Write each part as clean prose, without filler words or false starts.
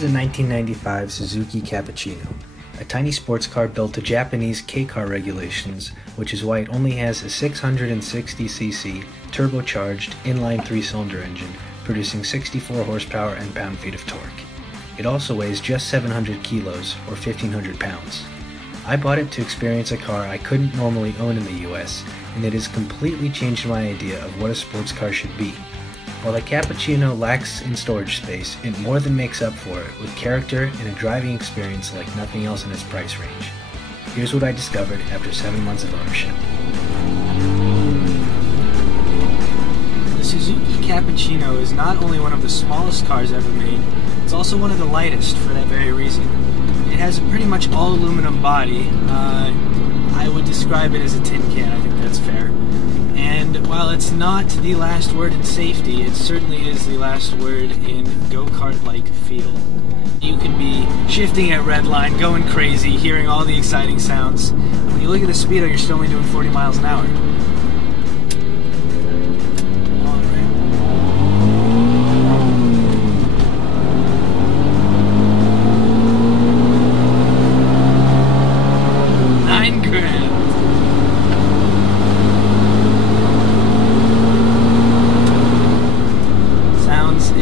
is a 1995 Suzuki Cappuccino, a tiny sports car built to Japanese K-car regulations, which is why it only has a 660cc turbocharged inline 3-cylinder engine producing 64 horsepower and pound-feet of torque. It also weighs just 700 kilos or 1,500 pounds. I bought it to experience a car I couldn't normally own in the US, and it has completely changed my idea of what a sports car should be. While the Cappuccino lacks in storage space, it more than makes up for it with character and a driving experience like nothing else in its price range. Here's what I discovered after 7 months of ownership. The Suzuki Cappuccino is not only one of the smallest cars ever made, it's also one of the lightest for that very reason. It has a pretty much all aluminum body. I would describe it as a tin can, I think that's fair. And while it's not the last word in safety, it certainly is the last word in go-kart-like feel. You can be shifting at red line, going crazy, hearing all the exciting sounds. When you look at the speedo, you're still only doing 40 miles an hour.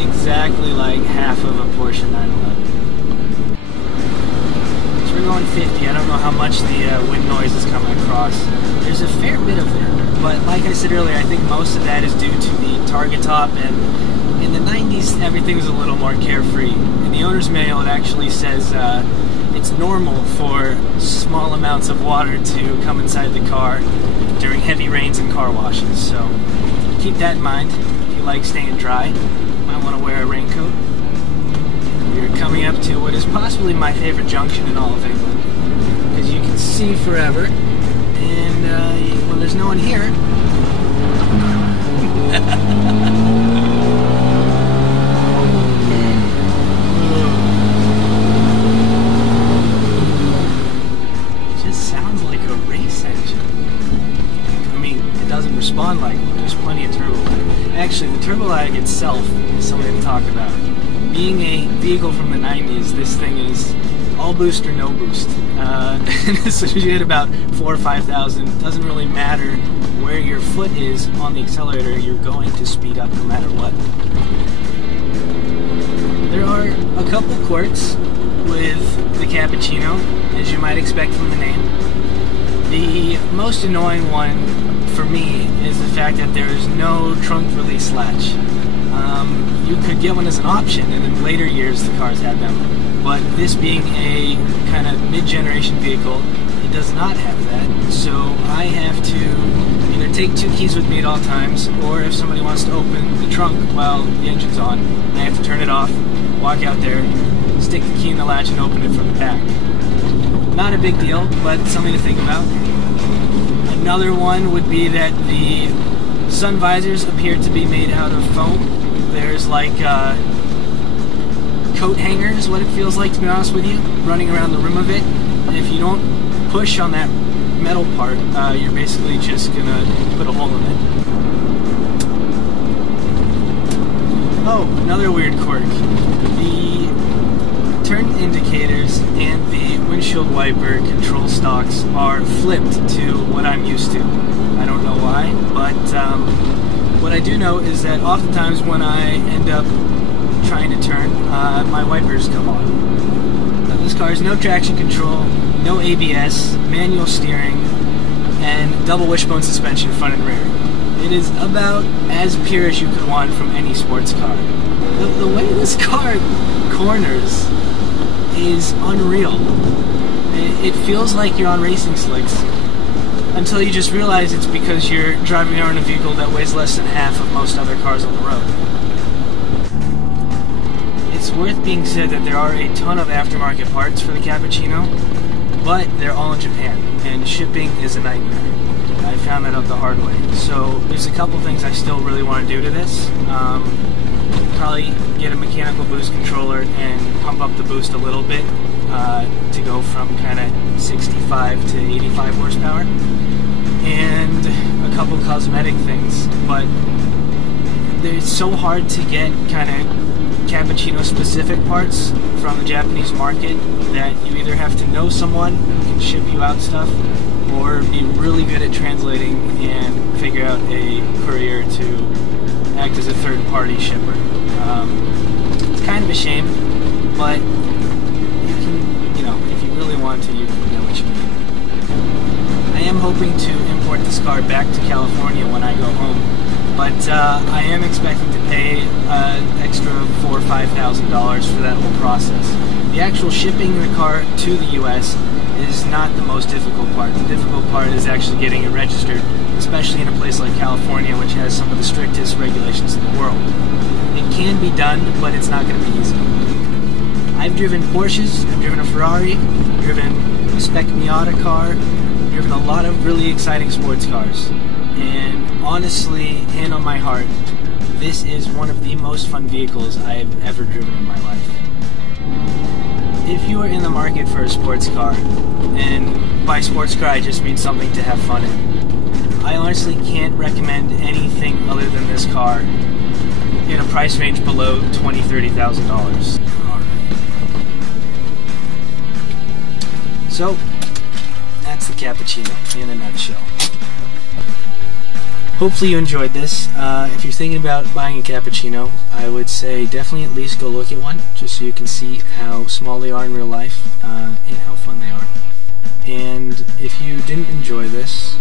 Exactly like half of a Porsche 911. So we're going 50. I don't know how much the wind noise is coming across. There's a fair bit of it, but like I said earlier, I think most of that is due to the target top, and in the 90s everything was a little more carefree. In the owner's manual it actually says it's normal for small amounts of water to come inside the car during heavy rains and car washes, so keep that in mind if you like staying dry. Might want to wear a raincoat. We're coming up to what is possibly my favorite junction in all of England, because you can see forever, and when there's no one here, it just sounds like a race engine. I mean, it doesn't respond like one. There's plenty of turbo lag. Actually, the turbo lag itself is something to talk about. Being a vehicle from the 90s, this thing is all boost or no boost. So if you hit about 4,000 or 5,000, it doesn't really matter where your foot is on the accelerator, you're going to speed up no matter what. There are a couple quirks with the Cappuccino, as you might expect from the name. The most annoying one for me is the fact that there is no trunk release latch. You could get one as an option, and in later years the cars had them. But this being a kind of mid-generation vehicle, it does not have that. So I have to either take 2 keys with me at all times, or if somebody wants to open the trunk while the engine's on, I have to turn it off, walk out there, stick the key in the latch, and open it from the back. Not a big deal, but something to think about. Another one would be that the Sun-Visors appear to be made out of foam. There's like coat hangers, what it feels like, to be honest with you, running around the rim of it. And if you don't push on that metal part, you're basically just gonna put a hole in it. Oh, another weird quirk. The turn indicators and the windshield wiper control stalks are flipped to what I'm used to. I don't know why, but what I do know is that oftentimes when I end up trying to turn, my wipers come on. Now, this car has no traction control, no ABS, manual steering, and double wishbone suspension front and rear. It is about as pure as you could want from any sports car. The way this car corners is unreal. It feels like you're on racing slicks, until you just realize it's because you're driving around a vehicle that weighs less than half of most other cars on the road. It's worth being said that there are a ton of aftermarket parts for the Cappuccino, but they're all in Japan, and shipping is a nightmare. I found that out the hard way. So there's a couple things I still really want to do to this. Probably get a mechanical boost controller and pump up the boost a little bit to go from kind of 65 to 85 horsepower. And a couple cosmetic things, but it's so hard to get kind of cappuccino specific parts from the Japanese market that you either have to know someone who can ship you out stuff or be really good at translating and figure out a courier to act as a third-party shipper. It's kind of a shame, but you can, if you really want to, you can know what you need. I am hoping to import this car back to California when I go home, but I am expecting to pay extra $4,000 or $5,000 for that whole process. The actual shipping the car to the U.S. is not the most difficult part. The difficult part is actually getting it registered, especially in a place like California, which has some of the strictest regulations in the world. It can be done, but it's not going to be easy. I've driven Porsches, I've driven a Ferrari, I've driven a spec Miata car, I've driven a lot of really exciting sports cars. And honestly, hand on my heart, this is one of the most fun vehicles I have ever driven in my life. If you are in the market for a sports car, and by sports car I just mean something to have fun in, I honestly can't recommend anything other than this car in a price range below $20,000, $30,000. So, that's the Cappuccino in a nutshell. Hopefully you enjoyed this. If you're thinking about buying a Cappuccino, I would say definitely at least go look at one, just so you can see how small they are in real life and how fun they are. And if you didn't enjoy this,